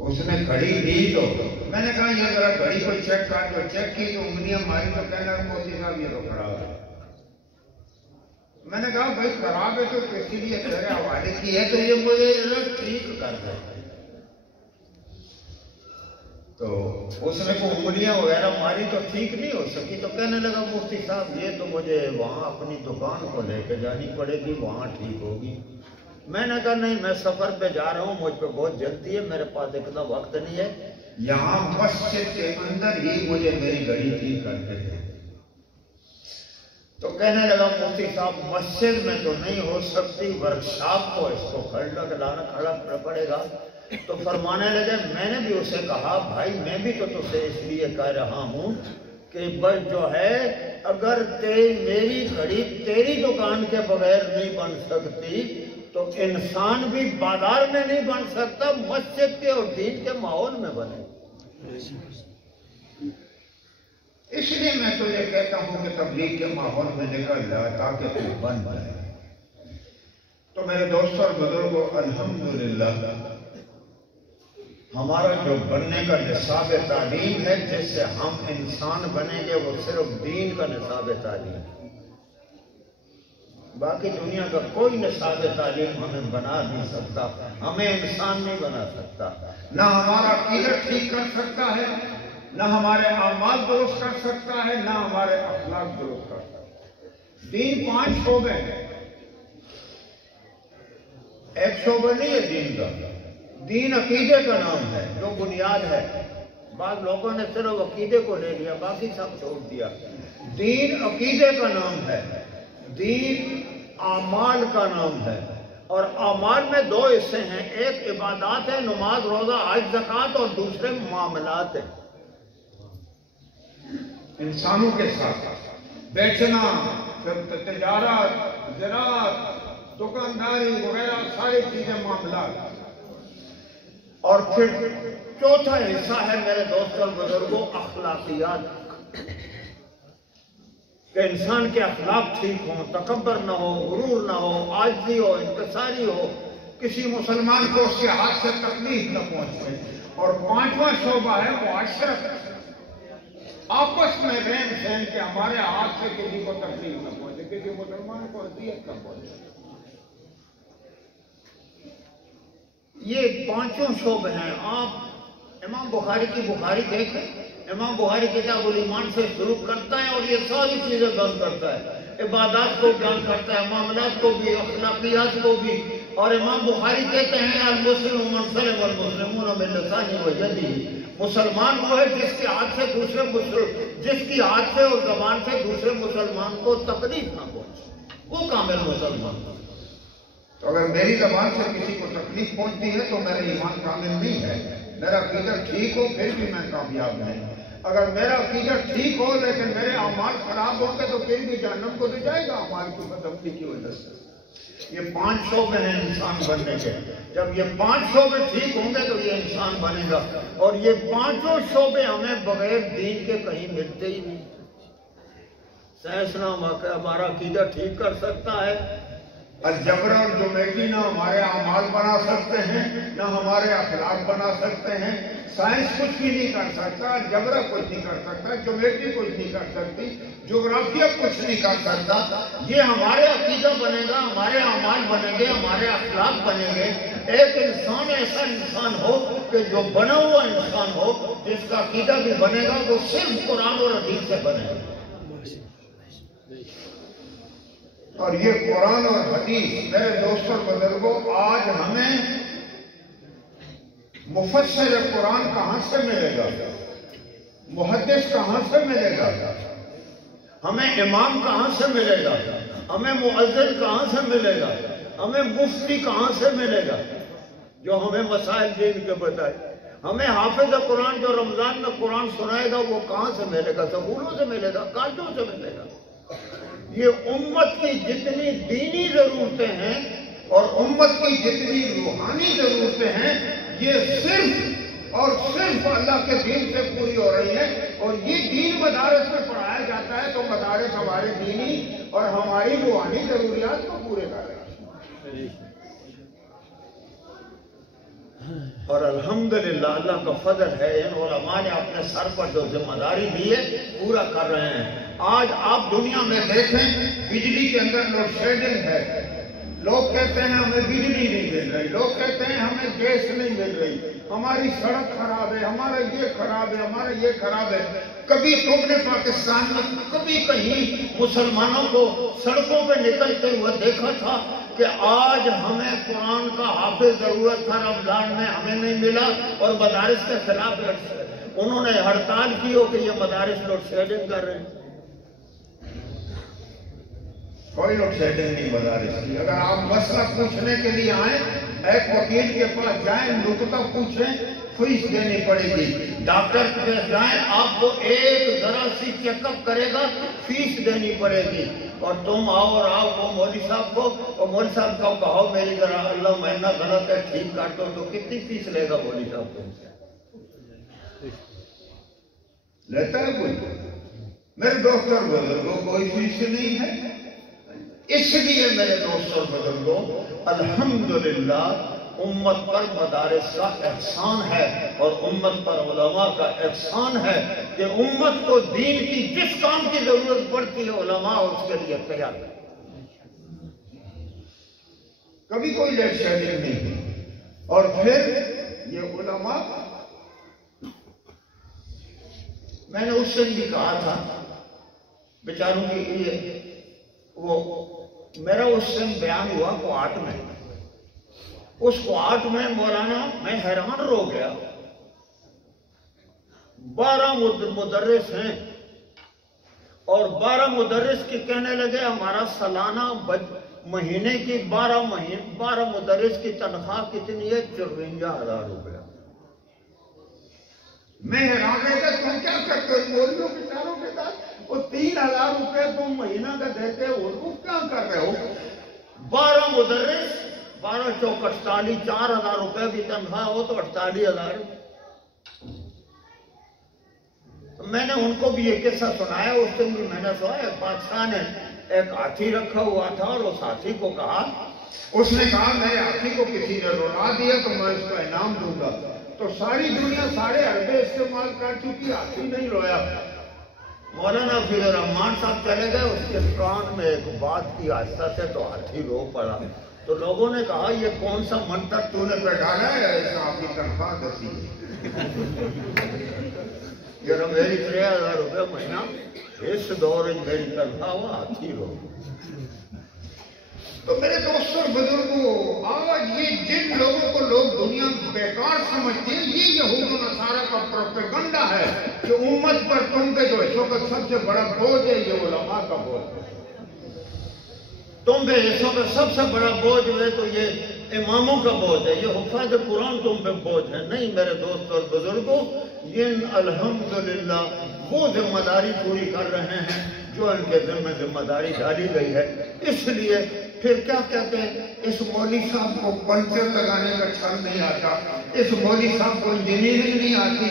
اس نے گھڑی دی تو میں نے کہا یہ ذرا گھڑی کو چیک کر، جو چیک کی تو انگلیاں ماری تو کہنے لگا مودی صاحب یہ تو خراب ہے۔ میں نے کہا بھائی خراب ہے تو کسی لیے تیرے حوالے کی ہے تو یہ مجھے ٹھیک کر دے۔ تو اس نے کو انگلیاں وغیرہ ماری تو ٹھیک نہیں ہو سکی، تو کہنے لگا مفتی صاحب یہ تو مجھے وہاں اپنی دکان کو لے کے جانی پڑے گی، وہاں ٹھیک ہوگی۔ میں نے کہا نہیں، میں سفر پہ جا رہا ہوں، مجھ پہ بہت جلدی ہے، میرے پاس اتنا وقت نہیں ہے، یہاں مسجد کے اندر ہی مجھے میری گھڑی ٹھیک کر کے دے۔ تو کہنے لگا مفتی صاحب مسجد میں تو نہیں ہو سکتی، ورکشاپ کو اس کو کھڑا پڑے گا۔ تو فرمانے لگے میں نے بھی اسے کہا بھائی میں بھی تو تجھے اس لیے کہہ رہا ہوں کہ بس جو ہے اگر میری گھڑی تیری دکان کے بغیر نہیں بن سکتی تو انسان بھی بازار میں نہیں بن سکتا، مسجد کے اور دین کے ماحول میں بنے۔ اس لیے میں تو یہ کہتا ہوں کہ تبلیغ کے ماحول میں نکل جائے تاکہ تو بن جائے۔ تو میرے دوستوں اور بزرگوں، الحمدللہ ہمارا جو بننے کا نصاب تعلیم ہے جس سے ہم انسان بنیں گے وہ صرف دین کا نصاب تعلیم ہے۔ باقی دنیا کا کوئی نصاب تعلیم ہمیں بنا نہیں سکتا، ہمیں انسان نہیں بنا سکتا، نہ ہمارا عقیدہ ٹھیک کر سکتا ہے، نہ ہمارے اعمال درست کر سکتا ہے، نہ ہمارے اخلاق درست کر سکتا ہے۔ دین 5 شعبے ہیں، ایک شعبہ نہیں ہے دین کا۔ دین عقیدے کا نام ہے جو بنیاد ہے، بعض لوگوں نے صرف عقیدے کو لے لیا باقی سب چھوڑ دیا۔ دین عقیدے کا نام ہے، دین اعمال کا نام ہے، اور اعمال میں 2 حصے ہیں، ایک عبادات ہے، نماز روزہ حج زکوٰۃ، اور دوسرے معاملات ہیں، انسانوں کے ساتھ بیچنا، تجارت، زراعت، دکانداری وغیرہ ساری چیزیں معاملات۔ اور پھر چوتھا حصہ ہے میرے دوستوں اور بزرگوں اخلاقیات، کہ انسان کے اخلاق ٹھیک ہوں، تکبر نہ ہو، غرور نہ ہو، عاجزی ہو، انکساری ہو، کسی مسلمان کو اس کے ہاتھ سے تکلیف نہ پہنچے۔ اور 5واں شعبہ ہے معاشرت، آپس میں رہن سہن کے ہمارے ہاتھ سے کسی کو تکلیف نہ پہنچے، کسی مسلمان کو اذیت نہ پہنچے۔ یہ 5 شعبے ہیں۔ آپ امام بخاری کی بخاری دیکھیں، امام بخاری کتاب الایمان سے شروع کرتا ہے اور یہ ساری چیزیں بیان کرتا ہے، عبادات کو بیان کرتا ہے، معاملات کو بھی، اخلاقیات کو بھی۔ اور امام بخاری کہتے ہیں المسلم من سلم المسلمون من لسانه ویده، مسلمان وہ ہے جس کے ہاتھ سے اور زبان سے دوسرے مسلمان کو تکلیف نہ پہنچے، وہ کامل مسلمان۔ تو اگر میری زبان سے کسی کو تکلیف پہنچتی ہے تو میرا ایمان کامل نہیں ہے، میرا عقیدہ ٹھیک ہو پھر بھی میں کامیاب نہیں۔ اگر میرا عقیدہ ٹھیک ہو لیکن میرے اعمال خراب ہوں گے تو پھر بھی جہنم کو لے جائے گا اعمال کی بدعملی کی وجہ سے۔ یہ 5 شعبے ہیں انسان بننے کے، جب یہ 5 شعبے ٹھیک ہوں گے تو یہ انسان بنے گا، اور یہ 5 شعبے ہمیں بغیر دین کے کہیں ملتے ہی نہیں۔ سائنس نہ ہمارا عقیدہ ٹھیک کر سکتا ہے، الجبر اور جیومیٹری نہ ہمارے اعمال بنا سکتے ہیں، نہ ہمارے اخلاق بنا سکتے ہیں۔ سائنس کچھ بھی نہیں کر سکتا، الجبر کچھ نہیں کر سکتا، جیومیٹری کچھ نہیں کر سکتی، جغرافیہ کچھ نہیں کر سکتا۔ یہ ہمارے عقیدہ بنے گا، ہمارے اعمال بنیں گے، ہمارے اخلاق بنیں گے۔ ایک انسان ایسا انسان ہو کہ جو بنا ہوا انسان ہو، جس کا عقیدہ بھی بنے گا وہ صرف قرآن اور حدیث سے بنے گا۔ اور یہ قرآن اور حدیث میرے دوستوں اور بزرگوں، آج ہمیں مفسر قرآن کہاں سے ملے گا، محدث کہاں سے ملے گا، ہمیں امام کہاں سے ملے گا، ہمیں مؤذن کہاں سے ملے گا، ہمیں مفتی کہاں سے ملے گا جو ہمیں مسائل دین کے بتائے، ہمیں حافظ قرآن جو رمضان میں قرآن سنائے گا وہ کہاں سے ملے گا، سکولوں سے ملے گا، کالجوں سے ملے گا۔ یہ امت کی جتنی دینی ضرورتیں ہیں اور امت کی جتنی روحانی ضرورتیں ہیں، یہ صرف اور صرف اللہ کے دین سے پوری ہو رہی ہیں۔ اور یہ دین مدارس میں پڑھایا جاتا ہے تو مدارس ہمارے دینی اور ہماری روحانی ضروریات کو پورے کر رہے ہیں۔ اور الحمدللہ اللہ کا فضل ہے، ان علماء نے اپنے سر پر جو ذمہ داری دی ہے پورا کر رہے ہیں۔ آج آپ دنیا میں دیکھیں بجلی کے اندر لوڈ شیڈنگ ہے، لوگ کہتے ہیں ہمیں بجلی نہیں مل رہی، لوگ کہتے ہیں ہمیں گیس نہیں مل رہی، ہماری سڑک خراب ہے، ہمارا یہ خراب ہے، ہمارا یہ خراب ہے۔ کبھی تم نے پاکستان میں کبھی کہیں مسلمانوں کو سڑکوں پہ نکلتے ہوئے دیکھا تھا کہ آج ہمیں قرآن کا حافظ ضرورت تھا رمضان میں ہمیں نہیں ملا اور مدارس کے خلاف انہوں نے ہڑتال کی ہو کہ یہ مدارس لوڈ شیڈنگ کر رہے ہیں؟ کوئی لوڈ شیڈنگ نہیں مدارس کی۔ اگر آپ مسئلہ پوچھنے کے لیے آئیں، ایک وکیل کے پاس جائیں، نکتہ پوچھیں، فیس دینی پڑے گی۔ ڈاکٹر کے پاس جائیں، آپ کو ایک ذرا سی چیک اپ کرے گا، فیس دینی پڑے گی۔ اور تم آؤ اور آؤ وہ مولوی صاحب کو، اور مولوی صاحب کو کہو میری ذرا اللہ مہینہ غلط ہے ٹھیک کر دو، تو کتنی فیس لے گا مولوی صاحب تم سے؟ لیتا ہے کوئی؟ میرے دوست اور بزرگوں کوئی فیس نہیں ہے۔ اس لیے میرے دوست اور بزرگوں الحمدللہ امت پر مدارس کا احسان ہے اور امت پر علماء کا احسان ہے کہ امت کو دین کی جس کام کی ضرورت پڑتی ہے علماء اس کے لیے تیار ہے۔ کبھی کوئی لیٹ شیڈنگ نہیں۔ اور پھر یہ علماء، میں نے اس سے بھی کہا تھا بیچاروں کے لیے، وہ میرا اس سے بیان ہوا کوہاٹ میں، اس کوہاٹ میں مولانا میں حیران رو گیا، 12 مدرس ہیں اور 12 مدرس کی کہنے لگے ہمارا سالانہ مہینے کی 12 مدرس کی تنخواہ کتنی ہے؟ 54,000 روپیہ۔ میں حیران رہ گیا، تم کیا کرتے ہو مولویوں کے چاروں کے ساتھ؟ وہ 3,000 روپے تم مہینہ کا دیتے ہو، وہ کیا کر رہے ہو؟ 12 مدرس، 12 چوک 48، 4,000 روپے بھی تنخواہ ہو تو 48,000۔ میں نے ان کو بھی یہ قصہ سنایا، اس دن بھی میں نے سنا ایک بادشاہ نے ایک ہاتھی رکھا ہوا تھا اور اس ہاتھی کو کہا، اس نے کہا میرے ہاتھی کو کسی نے رولا دیا تو میں اس کا انعام دوں گا۔ تو ساری دنیا سارے اربے استعمال کر چکی، ہاتھی نہیں رویا۔ مولانا فضل الرحمان صاحب چلے گئے، اس کے کان میں ایک بات کی آہستہ سے تو ہاتھی رو پڑا۔ تو لوگوں نے کہا یہ کون سا منتر تو نے بیٹھایا ہے، ایسا آپ کی تنخواہ دسی یہ میری 3,000 روپے مہینہ اس دور میں میری تنخواہ ہوا ہاتھی رو۔ تو میرے دوستوں بزرگوں، آج یہ جن لوگوں کو لوگ دنیا بیکار سمجھتے ہیں، یہ یہود و نصارہ کا پروپیگنڈا ہے کہ امت پر تم پہ جو اس وقت سب سے بڑا بوجھ ہے یہ علماء کا بوجھ ہے۔ تم پہ اس وقت سب سے بڑا بوجھ ہے تو یہ اماموں کا بوجھ ہے، یہ حفاظ قرآن تم پہ بوجھ ہے۔ نہیں میرے دوست اور بزرگوں، یہ الحمدللہ وہ ذمہ داری پوری کر رہے ہیں جو ان کے ذمہ داری ڈالی گئی ہے۔ اس لیے پھر کیا کہتے ہیں، اس مولوی صاحب کو پنچر لگانے کا چھل نہیں آتا، اس مولوی صاحب کو انجینئرنگ نہیں آتی،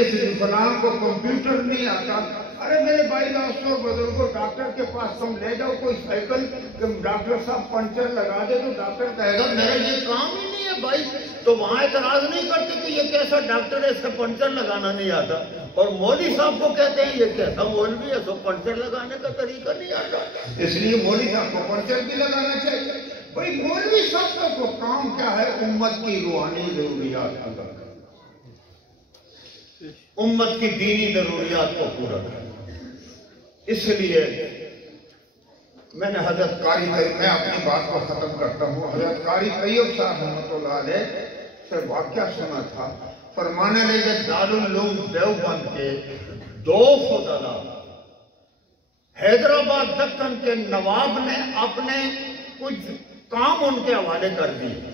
اس فلاں کو کمپیوٹر نہیں آتا۔ ارے میرے بھائی دوستوں اور بزرگوں، ڈاکٹر کے پاس تم لے جاؤ کوئی سائیکل کہ ڈاکٹر صاحب پنچر لگا دے تو ڈاکٹر کہے گا میرا یہ کام ہی نہیں ہے بھائی، تو وہاں اعتراض نہیں کرتے کہ یہ کیسا ڈاکٹر ہے اس سے پنچر لگانا نہیں آتا۔ اور مولوی صاحب کو کہتے ہیں یہ کیسا مولوی ہے تو پنچر لگانے کا طریقہ نہیں آتا، اس لیے مولوی صاحب کو پنچر بھی لگانا چاہیے۔ بھائی مولوی صاحب کو کام کیا ہے؟ امت کی روحانی ضروریات پورا کرنا، امت کی دینی ضروریات کو پورا کرنا۔ اس لیے میں نے حضرت قاری طیب، میں اپنی بات کو ختم کرتا ہوں، حضرت قاری طیب صاحب رحمۃ اللہ علیہ سے واقعہ سنا تھا، فرمانے لگے دارالعلوم دیوبند کے 2 فضلاء حیدرآباد دکن کے نواب نے اپنے کچھ کام ان کے حوالے کر دیے۔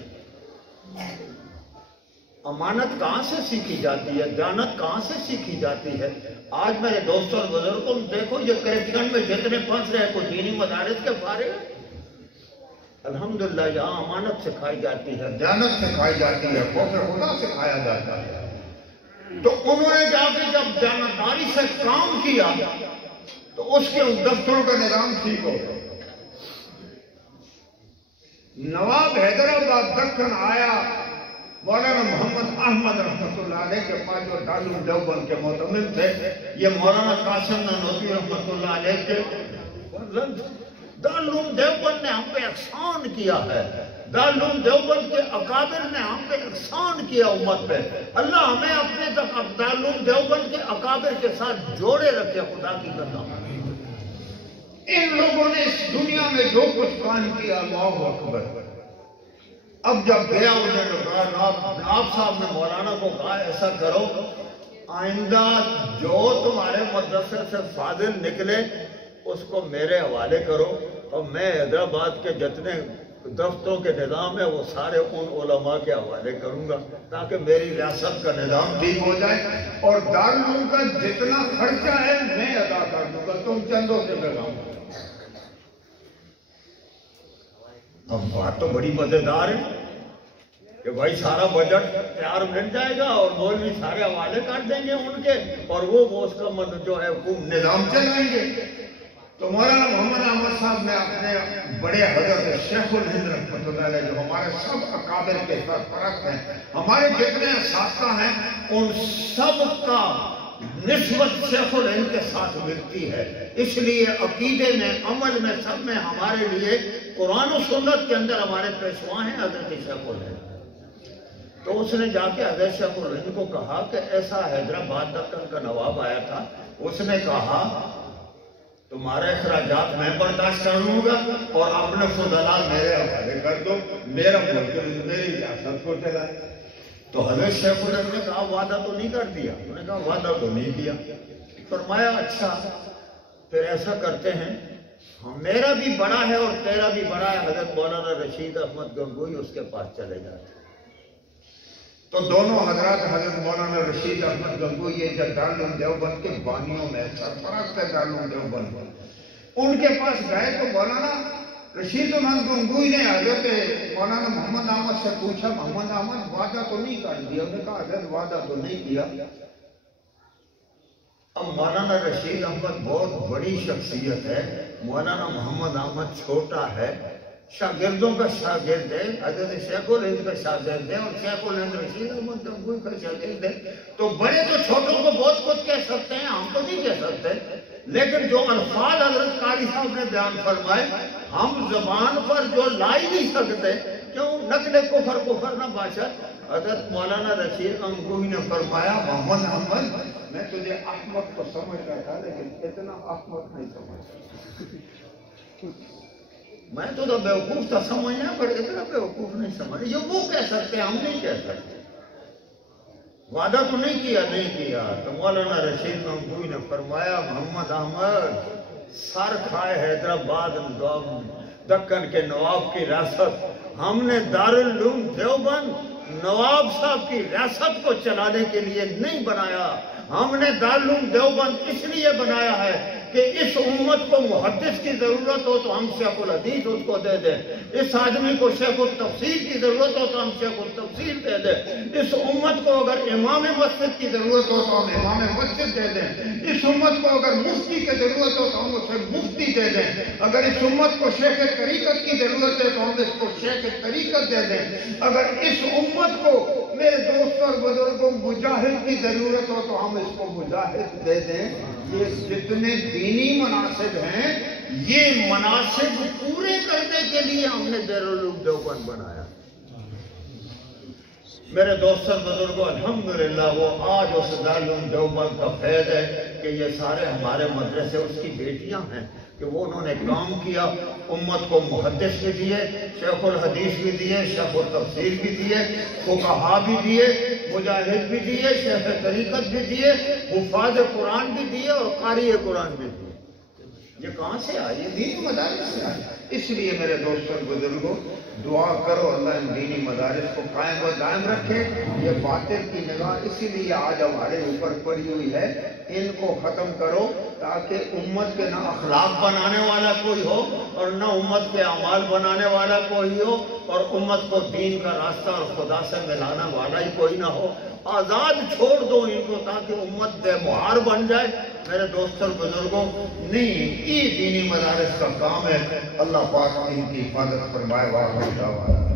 امانت کہاں سے سیکھی جاتی ہے؟ دیانت کہاں سے سیکھی جاتی ہے؟ آج میرے دوستوں اور بزرگوں دیکھو یہ کرپشن میں جتنے پھنس رہے کوئی دینی مدارس کے فارغ ہیں۔ الحمدللہ یہاں امانت سکھائی جاتی ہے، دیانت سکھائی جاتی ہے، خوف خدا سکھایا جاتا ہے۔ تو انہوں نے جا کے جب دیانتداری سے کام کیا تو اس کے دفتروں کا نظام ٹھیک ہو گیا۔ نواب حیدرآباد دکن آیا، مولانا محمد احمد رحمۃ اللہ علیہ کے پاس جو دارالعلوم دیوبند کے معتمد تھے، یہ مولانا قاسم نانوتوی رحمۃ اللہ علیہ کے دارالعلوم دیوبند نے ہم پہ احسان کیا ہے، دارالعلوم دیوبند کے اکابر نے ہم پہ احسان کیا امت پہ۔ اللہ ہمیں اپنے دارالعلوم دیوبند کے اکابر کے ساتھ جوڑے رکھے، خدا کی قسم۔ ان لوگوں نے اس دنیا میں جو کچھ کام کیا، اللہ اکبر۔ اب جب گیا انہوں نے کہا، ناب صاحب نے مولانا کو کہا ایسا کرو، آئندہ جو تمہارے مدرسے سے فاضل نکلے اس کو میرے حوالے کرو، اور میں حیدرآباد کے جتنے دفتروں کے نظام ہے وہ سارے ان علماء کے حوالے کروں گا، تاکہ میری ریاست کا نظام ٹھیک ہو جائے، اور دارالعلوم کا جتنا خرچہ ہے میں ادا کر دوں گا، تم چندوں سے لگاؤں گا۔ اب بات تو بڑی مزیدار ہے کہ بھائی سارا بجٹ تیار مل جائے گا اور مولوی سارے حوالے کر دیں گے ان کے، اور وہ اس کا جو ہے وہ نظام چلائیں گے۔ تو مولانا محمد احمد صاحب نے اپنے بڑے حضرت شیخ الہند رحمۃ اللہ علیہ، جو ہمارے سب اکابر کے سرپرست ہیں، ہمارے جتنے اساتذہ ہیں، ان سب کا نسبت شیخ الہند کے ساتھ ملتی ہے، اس لیے عقیدے میں، عمل میں، سب میں ہمارے لیے قرآن و سنت کے اندر ہمارے پیشوا ہیں حضرت شیخ الہند۔ تو اس نے جا کے حضرت شیخ الہند کو کہا کہ ایسا حیدرآباد دکن کا نواب آیا تھا، اس نے کہا تمہارے اخراجات میں برداشت کر لوں گا اور اپنے فضلات میرے حوالے کر دو، میرا ملک میری ریاست کو چلائے۔ تو حضرت شیخ الہند نے کہا وعدہ تو نہیں کر دیا؟ انہوں نے کہا وعدہ تو نہیں کیا۔ فرمایا اچھا پھر ایسا کرتے ہیں، میرا بھی بڑا ہے اور تیرا بھی بڑا ہے، حضرت مولانا رشید احمد گنگوئی، اس کے پاس چلے جاتے۔ تو دونوں حضرات، حضرت مولانا رشید احمد گنگوئی، یہ دارالعلوم دیوبند کے بانیوں میں سرپرست ہے دارالعلوم دیوبند، ان کے پاس گئے تو مولانا رشید احمد گنگوئی نے حضرت مولانا محمد احمد سے پوچھا، محمد احمد وعدہ تو نہیں کر دیا؟ انہوں نے کہا حضرت وعدہ تو نہیں کیا۔ اب مولانا رشید احمد بہت بڑی شخصیت ہے، مولانا محمد احمد چھوٹا ہے، شاگردوں کا شاگرد ہے، حضرت شیخ الہند کا شاگرد ہے، اور شیخ الہند رشید احمد گنگوئی کا شاگرد ہے۔ تو بڑے تو چھوٹوں کو بہت کچھ کہہ سکتے ہیں، ہم تو نہیں کہہ سکتے، لیکن جو الفاظ حضرت قاری صاحب نے بیان فرمائے ہم زبان پر جو لا ہی نہیں سکتے، کیوں نقل کفر نہ باشد۔ حضرت مولانا رشید گنگوئی نے فرمایا محمد احمد میں تجھے احمد کو سمجھتا تھا، لیکن اتنا احمد نہیں سمجھتا، میں تو بیوقوف تھا سمجھنا، پر اتنا بیوقوف نہیں سمجھ، یہ وہ کہہ سکتے ہیں، ہم نہیں کہہ سکتے۔ وعدہ تو نہیں کیا۔ تو مولانا رشید گنگوئی نے فرمایا محمد احمد سر کھائے حیدرآباد دکن کے نواب کی ریاست، ہم نے دارالعلوم دیوبند نواب صاحب کی ریاست کو چلانے کے لیے نہیں بنایا، ہم نے دارالعلوم دیوبند اس لیے بنایا ہے کہ اس امت کو محدث کی ضرورت ہو تو ہم شیخ الحدیث اس کو دے دیں، اس آدمی کو شیخ التفسیر کی ضرورت ہو تو ہم شیخ التفسیر دے دیں، اس امت کو اگر امام مسجد کی ضرورت ہو تو ہم امام مسجد دے دیں، اس امت کو اگر مفتی کی ضرورت ہو تو ہم اسے مفتی دے دیں، اگر اس امت کو شیخ طریقت کی ضرورت ہے تو ہم اس کو شیخ طریقت دے دیں، اگر اس امت کو میرے دوست اور بزرگوں مجاہد کی ضرورت ہو تو ہم اس کو مجاہد دے دیں۔ یہ جتنے دینی مناسب ہیں، یہ مناسب پورے کرنے کے لیے ہم نے دارالعلوم دیوبند بنایا۔ میرے دوست اور بزرگوں، الحمدللہ وہ آج اس دارالعلوم دیوبند کا فیض ہے کہ یہ سارے ہمارے مدرسے اس کی بیٹیاں ہیں کہ وہ انہوں نے کام کیا، امت کو محدث بھی دیے، شیخ الحدیث بھی دیے، شیخ التفسیر بھی دیے، فقہا بھی دیے، مجاہد بھی دیے، شیخ طریقت بھی دیے، حفاظ قرآن بھی دیے اور قاری قرآن بھی دیے۔ یہ کہاں سے آئی؟ یہ دینی مدارس سے آئی۔ اس لیے میرے دوستوں بزرگوں دعا کرو اللہ ان دینی مدارس کو قائم و دائم رکھے۔ یہ باطل کی نگاہ اسی لیے آج ہمارے اوپر پڑی ہوئی ہے، ان کو ختم کرو تاکہ امت کے نہ اخلاق بنانے والا کوئی ہو اور نہ امت کے اعمال بنانے والا کوئی ہو، اور امت کو دین کا راستہ اور خدا سے ملانا والا ہی کوئی نہ ہو۔ آزاد چھوڑ دو ان کو تاکہ امت بے مہار بن جائے۔ میرے دوست اور بزرگوں، نہیں یہ دینی مدارس کا کام ہے، اللہ پاک ان کی حفاظت فرمائے۔ واہ